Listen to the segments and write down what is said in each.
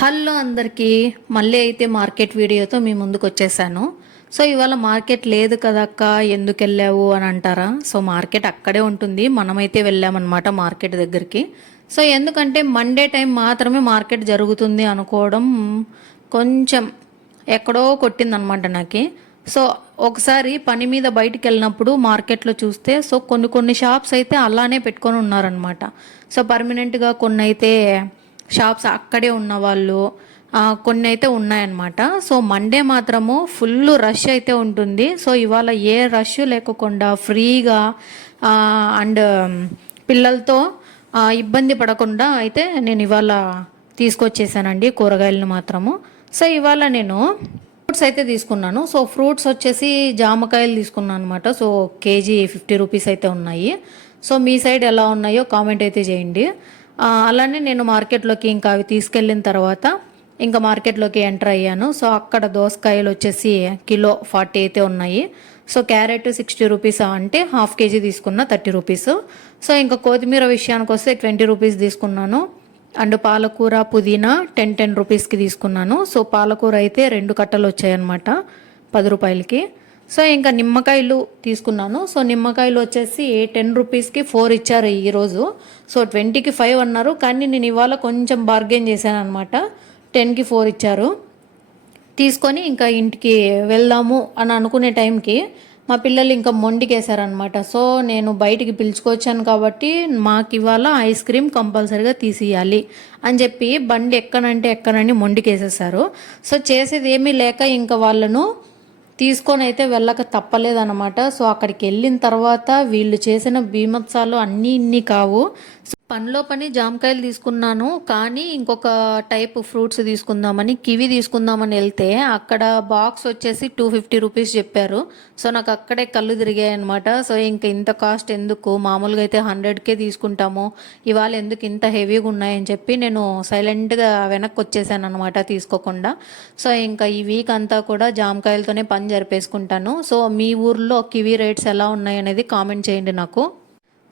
Hello అందరికీ మళ్ళీ అయితే మార్కెట్ వీడియోతో మీ ముందుకు వచ్చేసాను. సో ఇవాళ మార్కెట్ లేదు కదక్క ఎందుకు వెళ్ళావు అని అంటారా? సో మార్కెట్ అక్కడే ఉంటుంది, మనమైతే వెళ్ళామన్నమాట మార్కెట్ దగ్గరికి. సో ఎందుకంటే మండే టైం మాత్రమే మార్కెట్ జరుగుతుంది అనుకోవడం కొంచెం ఎక్కడో కొట్టిందనమాట నాకు. సో ఒకసారి పని మీద బయటికి వెళ్ళినప్పుడు మార్కెట్లో చూస్తే సో కొన్ని షాప్స్ అయితే అలానే పెట్టుకొని ఉన్నారనమాట. సో పర్మనెంట్గా కొన్ని అయితే షాప్స్ అక్కడే ఉన్నవాళ్ళు కొన్ని అయితే ఉన్నాయన్నమాట. సో మండే మాత్రము ఫుల్ రష్ అయితే ఉంటుంది. సో ఇవాళ ఏ రష్ లేకుండా ఫ్రీగా అండ్ పిల్లలతో ఇబ్బంది పడకుండా అయితే నేను ఇవాళ తీసుకొచ్చేసానండి కూరగాయలను మాత్రము. సో ఇవాళ నేను ఫ్రూట్స్ అయితే తీసుకున్నాను. సో ఫ్రూట్స్ వచ్చేసి జామకాయలు తీసుకున్నాను అనమాట. సో కేజీ 50 రూపీస్ అయితే ఉన్నాయి. సో మీ సైడ్ ఎలా ఉన్నాయో కామెంట్ అయితే చేయండి. అలానే నేను మార్కెట్లోకి ఇంకా అవి తీసుకెళ్ళిన తర్వాత ఇంకా మార్కెట్లోకి ఎంటర్ అయ్యాను. సో అక్కడ దోసకాయలు వచ్చేసి కిలో 40 అయితే ఉన్నాయి. సో క్యారెట్ 60 రూపీస్, అంటే హాఫ్ కేజీ తీసుకున్న 30 రూపీస్. సో ఇంకా కొత్తిమీర విషయానికి వస్తే 20 రూపీస్ తీసుకున్నాను. అండ్ పాలకూర పుదీనా 10 రూపీస్కి తీసుకున్నాను. సో పాలకూర అయితే 2 కట్టలు వచ్చాయన్నమాట 10 రూపాయలకి. సో ఇంకా నిమ్మకాయలు తీసుకున్నాను. సో నిమ్మకాయలు వచ్చేసి 10 రూపీస్కి 4 ఇచ్చారు ఈరోజు. సో 20కి 5 అన్నారు, కానీ నేను ఇవాళ కొంచెం బార్గెన్ చేశాను అనమాట. 10కి 4 ఇచ్చారు. తీసుకొని ఇంకా ఇంటికి వెళ్దాము అని అనుకునే టైంకి మా పిల్లలు ఇంకా మొండికేశారనమాట. సో నేను బయటికి పిలుచుకొచ్చాను కాబట్టి మాకు ఇవాళ ఐస్ క్రీమ్ కంపల్సరీగా తీసియాలి అని చెప్పి బండి ఎక్కనంటే మొండికేసేసారు. సో చేసేది ఏమీ లేక ఇంకా వాళ్ళను తీసుకొని అయితే వెళ్ళక తప్పలేదన్నమాట. సో అక్కడికి వెళ్ళిన తర్వాత వీళ్ళు చేసిన బీభత్సాలు అన్నీ ఇన్ని కావు. పనిలో పని జామకాయలు తీసుకున్నాను, కానీ ఇంకొక టైప్ ఫ్రూట్స్ తీసుకుందామని కివి తీసుకుందామని వెళ్తే అక్కడ బాక్స్ వచ్చేసి 250 రూపీస్ చెప్పారు. సో నాకు అక్కడే కళ్ళు తిరిగాయి అనమాట. సో ఇంకా ఇంత కాస్ట్ ఎందుకు, మామూలుగా అయితే 100కే తీసుకుంటాము, ఇవాళ ఎందుకు ఇంత హెవీగా ఉన్నాయని చెప్పి నేను సైలెంట్గా వెనక్కి వచ్చేసాను అనమాట తీసుకోకుండా. సో ఇంకా ఈ వీక్ అంతా కూడా జామకాయలతోనే పని జరిపేసుకుంటాను. సో మీ ఊర్లో కివి రేట్స్ ఎలా ఉన్నాయి అనేది కామెంట్ చేయండి నాకు.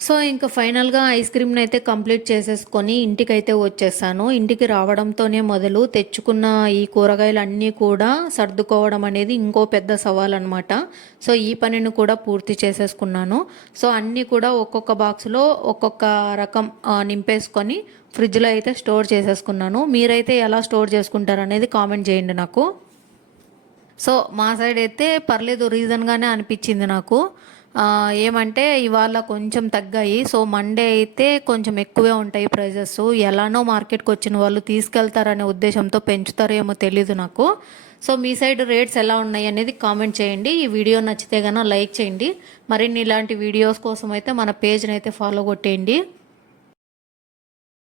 సో ఇంకా ఫైనల్గా ఐస్ క్రీమ్ని అయితే కంప్లీట్ చేసేసుకొని ఇంటికైతే వచ్చేసాను. ఇంటికి రావడంతోనే మొదలు తెచ్చుకున్న ఈ కూరగాయలు అన్నీ కూడా సర్దుకోవడం అనేది ఇంకో పెద్ద సవాల్ అనమాట. సో ఈ పనిని కూడా పూర్తి చేసేసుకున్నాను. సో అన్నీ కూడా ఒక్కొక్క బాక్స్లో ఒక్కొక్క రకం నింపేసుకొని ఫ్రిడ్జ్లో అయితే స్టోర్ చేసేసుకున్నాను. మీరైతే ఎలా స్టోర్ చేసుకుంటారు అనేది కామెంట్ చేయండి నాకు. సో మా సైడ్ అయితే పర్లేదు, రీజన్గానే అనిపించింది నాకు. ఏమంటే ఇవాళ కొంచెం తగ్గాయి. సో మండే అయితే కొంచెం ఎక్కువే ఉంటాయి ప్రైజెస్. ఎలానో మార్కెట్కి వచ్చిన వాళ్ళు తీసుకెళ్తారనే ఉద్దేశంతో పెంచుతారేమో తెలీదు నాకు. సో మీ సైడ్ రేట్స్ ఎలా ఉన్నాయి అనేది కామెంట్ చేయండి. ఈ వీడియో నచ్చితే కనుక లైక్ చేయండి. మరిన్ని ఇలాంటి వీడియోస్ కోసం అయితే మన పేజ్ని అయితే ఫాలో కొట్టేయండి.